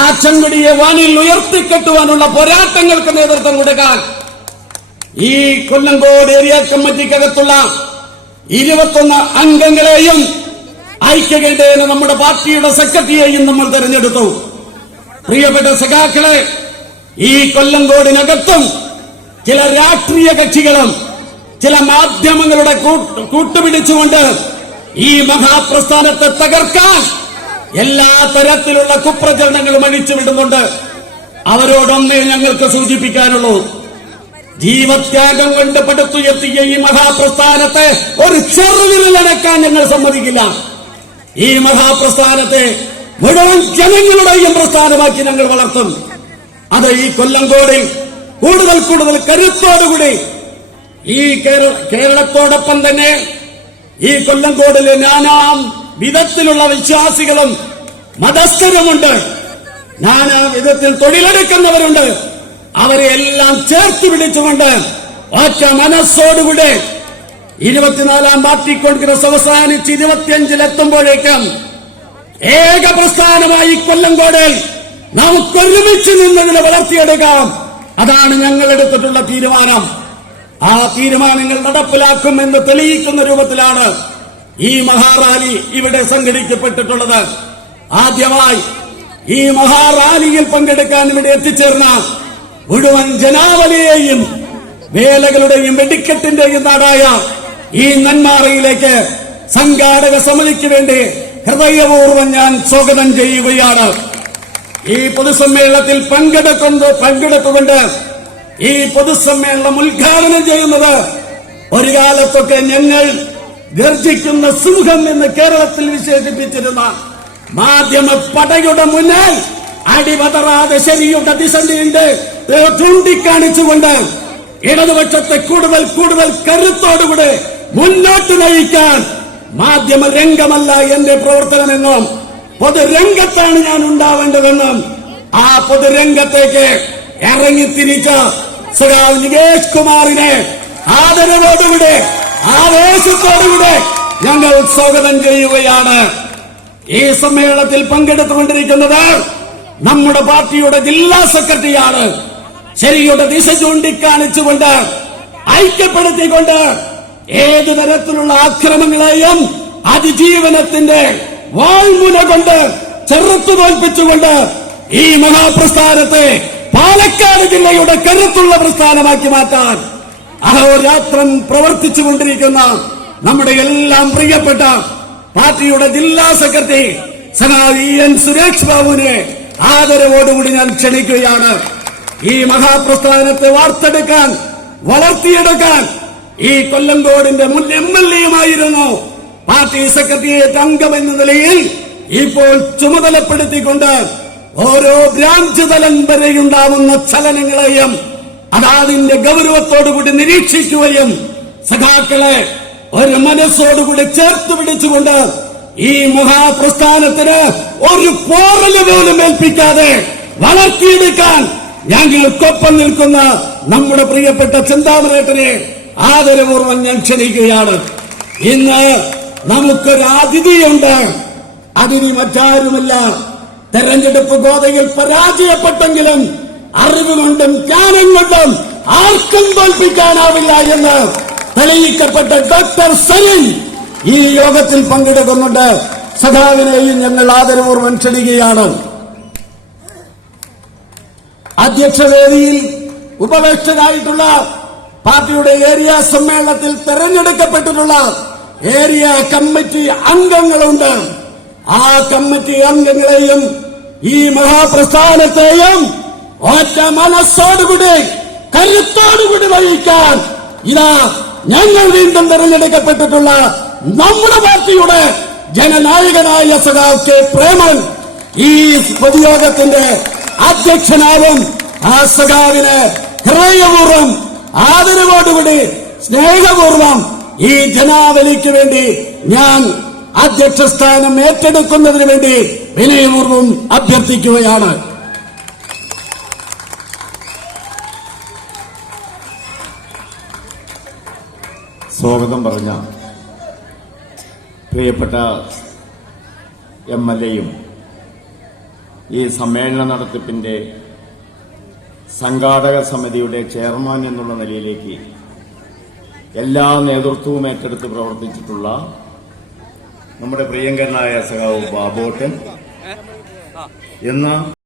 ആ ചെങ്കൊടിയെ വാനിൽ ഉയർത്തിക്കെട്ടുവാനുള്ള പോരാട്ടങ്ങൾക്ക് നേതൃത്വം കൊടുക്കാൻ ഈ കൊല്ലങ്കോട് ഏരിയ കമ്മിറ്റിക്കകത്തുള്ള 21 അംഗങ്ങളെയും ഐക്യകണ്ഠേന നമ്മുടെ പാർട്ടിയുടെ സെക്രട്ടറിയെയും നമ്മൾ തെരഞ്ഞെടുത്തു. പ്രിയപ്പെട്ട സഖാക്കളെ, ഈ കൊല്ലങ്കോടിനകത്തും ചില രാഷ്ട്രീയ കക്ഷികളും ചില മാധ്യമങ്ങളുടെ കൂട്ടുപിടിച്ചുകൊണ്ട് ഈ മഹാപ്രസ്ഥാനത്തെ തകർക്കാൻ എല്ലാ തരത്തിലുള്ള കുപ്രചരണങ്ങളും അഴിച്ചുവിടുന്നുണ്ട്. അവരോടൊന്നേ ഞങ്ങൾക്ക് സൂചിപ്പിക്കാനുള്ളൂ, ജീവത്യാഗം കൊണ്ട് പടുത്തുയർത്തിയ ഈ മഹാപ്രസ്ഥാനത്തെ ഒരു ചെറുവിരലനക്കാൻ ഞങ്ങൾ സമ്മതിക്കില്ല. ഈ മഹാപ്രസ്ഥാനത്തെ മുഴുവൻ ജനങ്ങളുടെയും പ്രസ്ഥാനമാക്കി ഞങ്ങൾ വളർത്തും. അത് ഈ കൊല്ലങ്കോടിൽ കൂടുതൽ കൂടുതൽ കരുത്തോടുകൂടി ഈ കേരളത്തോടൊപ്പം തന്നെ ഈ കൊല്ലങ്കോടിലെ നാനാ വിധത്തിലുള്ള വിശ്വാസികളും മതസ്ഥരുമുണ്ട്, നാനാ വിധത്തിൽ തൊഴിലെടുക്കുന്നവരുണ്ട്. അവരെ എല്ലാം ചേർത്ത് പിടിച്ചുകൊണ്ട് ഒറ്റ മനസ്സോടുകൂടി 24ാം പാർട്ടി കോൺഗ്രസ് അവസാനിച്ച് 25-ലെത്തുമ്പോഴേക്കും ഏക പ്രസ്ഥാനമായി കൊല്ലങ്കോടിൽ നമുക്കൊരുമിച്ച് നിന്നതിനെ വളർത്തിയെടുക്കാം. അതാണ് ഞങ്ങൾ എടുത്തിട്ടുള്ള തീരുമാനം. ആ തീരുമാനങ്ങൾ നടപ്പിലാക്കുമെന്ന് തെളിയിക്കുന്ന രൂപത്തിലാണ് ഈ മഹാറാലി ഇവിടെ സംഘടിപ്പിക്കപ്പെട്ടിട്ടുള്ളത്. ആദ്യമായി ഈ മഹാറാലിയിൽ പങ്കെടുക്കാൻ ഇവിടെ എത്തിച്ചേർന്ന മുഴുവൻ ജനാവലിയെയും വേലകളുടെയും വെടിക്കെട്ടിന്റെയും നാടായ ഈ നെന്മാറയിലേക്ക് സംഘാടക സമിതിക്ക് വേണ്ടി ഹൃദയപൂർവ്വം ഞാൻ സ്വാഗതം ചെയ്യുകയാണ്. ഈ പൊതുസമ്മേളനത്തിൽ പങ്കെടുത്തുകൊണ്ട് ഈ പൊതുസമ്മേളനം ഉദ്ഘാടനം ചെയ്യുന്നത് ഒരു കാലത്തൊക്കെ ഞങ്ങൾ ഗർജിക്കുന്ന സിംഹം എന്ന് കേരളത്തിൽ വിശേഷിപ്പിച്ചിരുന്ന മാധ്യമ പടയുടെ മുന്നിൽ അടിപതറാതെ ശരിയുടെ ദിശ നീണ്ട് ചൂണ്ടിക്കാണിച്ചുകൊണ്ട് ഇടതുപക്ഷത്തെ കൂടുതൽ കൂടുതൽ കരുത്തോടുകൂടെ മുന്നോട്ട് നയിക്കാൻ മാധ്യമ രംഗമല്ല എന്റെ പ്രവർത്തനമെന്നും പൊതുരംഗത്താണ് ഞാൻ ഉണ്ടാവേണ്ടതെന്നും ആ പൊതുരംഗത്തേക്ക് ഇറങ്ങിത്തിരിച്ച സഖാവ് നികേഷ് കുമാറിനെ ആദരവോടുകൂടെ ആവേശത്തോടുകൂടെ ഞങ്ങൾ സ്വാഗതം ചെയ്യുകയാണ്. ഈ സമ്മേളനത്തിൽ പങ്കെടുത്തുകൊണ്ടിരിക്കുന്നത് നമ്മുടെ പാർട്ടിയുടെ ജില്ലാ സെക്രട്ടറിയാണ്. ശരിയുടെ ദിശ ചൂണ്ടിക്കാണിച്ചുകൊണ്ട് ഐക്യപ്പെടുത്തിക്കൊണ്ട് ഏതു തരത്തിലുള്ള ആക്രമങ്ങളെയും അതിജീവനത്തിന്റെ വാൾമുന കൊണ്ട് ചെറുത്തു തോൽപ്പിച്ചുകൊണ്ട് ഈ മഹാപ്രസ്ഥാനത്തെ പാലക്കാട് ജില്ലയുടെ കരുത്തുള്ള പ്രസ്ഥാനമാക്കി മാറ്റാൻ അഹോരാത്രം പ്രവർത്തിച്ചുകൊണ്ടിരിക്കുന്ന നമ്മുടെ എല്ലാം പ്രിയപ്പെട്ട പാർട്ടിയുടെ ജില്ലാ സെക്രട്ടറി സഖാവ് എൻ സുരേഷ് ബാബുവിനെ ആദരവോടുകൂടി ഞാൻ ക്ഷണിക്കുകയാണ്. ഈ മഹാപ്രസ്ഥാനത്തെ വാർത്തെടുക്കാൻ വളർത്തിയെടുക്കാൻ ഈ കൊല്ലങ്കോടിന്റെ മുൻ MLA-യുമായിരുന്നു പാർട്ടി സെക്രട്ടേറിയറ്റ് അംഗം എന്ന നിലയിൽ ഇപ്പോൾ ചുമതലപ്പെടുത്തിക്കൊണ്ട് ഓരോ ബ്രാഞ്ച് തലം വരെയുണ്ടാവുന്ന ചലനങ്ങളെയും അതാതിന്റെ ഗൗരവത്തോടുകൂടി നിരീക്ഷിക്കുകയും സഖാക്കളെ ഒരു മനസ്സോടുകൂടി ചേർത്ത് പിടിച്ചുകൊണ്ട് ഈ മഹാപ്രസ്ഥാനത്തിന് ഒരു പോറല് പോലും ഏൽപ്പിക്കാതെ വളർത്തിയെടുക്കാൻ ഞങ്ങൾക്കൊപ്പം നിൽക്കുന്ന നമ്മുടെ പ്രിയപ്പെട്ട ചിന്താമരേട്ടനെ ആദരപൂർവ്വം ഞാൻ ക്ഷണിക്കുകയാണ്. ഇന്ന് നമുക്കൊരു അതിഥിയുണ്ട്. അതിഥി മറ്റാരുമല്ല, തെരഞ്ഞെടുപ്പ് ഗോതയിൽ പരാജയപ്പെട്ടെങ്കിലും അറിവുകൊണ്ടും ജ്ഞാനം കൊണ്ടും ആർക്കും തോൽപ്പിക്കാനാവില്ല എന്ന് തെളിയിക്കപ്പെട്ട ഡോക്ടർ സലിം ഈ യോഗത്തിൽ പങ്കെടുക്കുന്നുണ്ട്. സഖാവിനെയും ഞങ്ങൾ ആദരപൂർവ്വം ക്ഷണിക്കുകയാണ്. അധ്യക്ഷവേദിയിൽ ഉപവേഷ്ടരായിട്ടുള്ള പാർട്ടിയുടെ ഏരിയ സമ്മേളനത്തിൽ തെരഞ്ഞെടുക്കപ്പെട്ടിട്ടുള്ള ഏരിയ കമ്മിറ്റി അംഗങ്ങളുണ്ട്. ആ കമ്മിറ്റി അംഗങ്ങളെയും ഈ മഹാപ്രസ്ഥാനത്തെയും ഒറ്റ മനസ്സോടുകൂടി കരുത്തോടുകൂടി നയിക്കാൻ ഇതാ ഞങ്ങൾ വീണ്ടും തെരഞ്ഞെടുക്കപ്പെട്ടിട്ടുള്ള നമ്മുടെ പാർട്ടിയുടെ ജനനായകനായ സഖാവ് കെ പ്രേമൻ ഈ പൊതുയോഗത്തിന്റെ അധ്യക്ഷനാവും. ആ സഖാവിന് ഹൃദയപൂർവ്വം ആദരവോടുകൂടി സ്നേഹപൂർവ്വം ഈ ജനാവലിക്ക് വേണ്ടി ഞാൻ അധ്യക്ഷ സ്ഥാനം ഏറ്റെടുക്കുന്നതിന് വേണ്ടി വിനയപൂർവ്വം അഭ്യർത്ഥിക്കുകയാണ്. സ്വാഗതം പറഞ്ഞ പ്രിയപ്പെട്ട MLA-യും ഈ സമ്മേളന നടത്തിപ്പിന്റെ സംഘാടക സമിതിയുടെ ചെയർമാൻ എന്നുള്ള നിലയിലേക്ക് എല്ലാ നേതൃത്വവും ഏറ്റെടുത്ത് പ്രവർത്തിച്ചിട്ടുള്ള നമ്മുടെ പ്രിയങ്കരനായ സഖാവ് ബാബോട്ടൻ എന്ന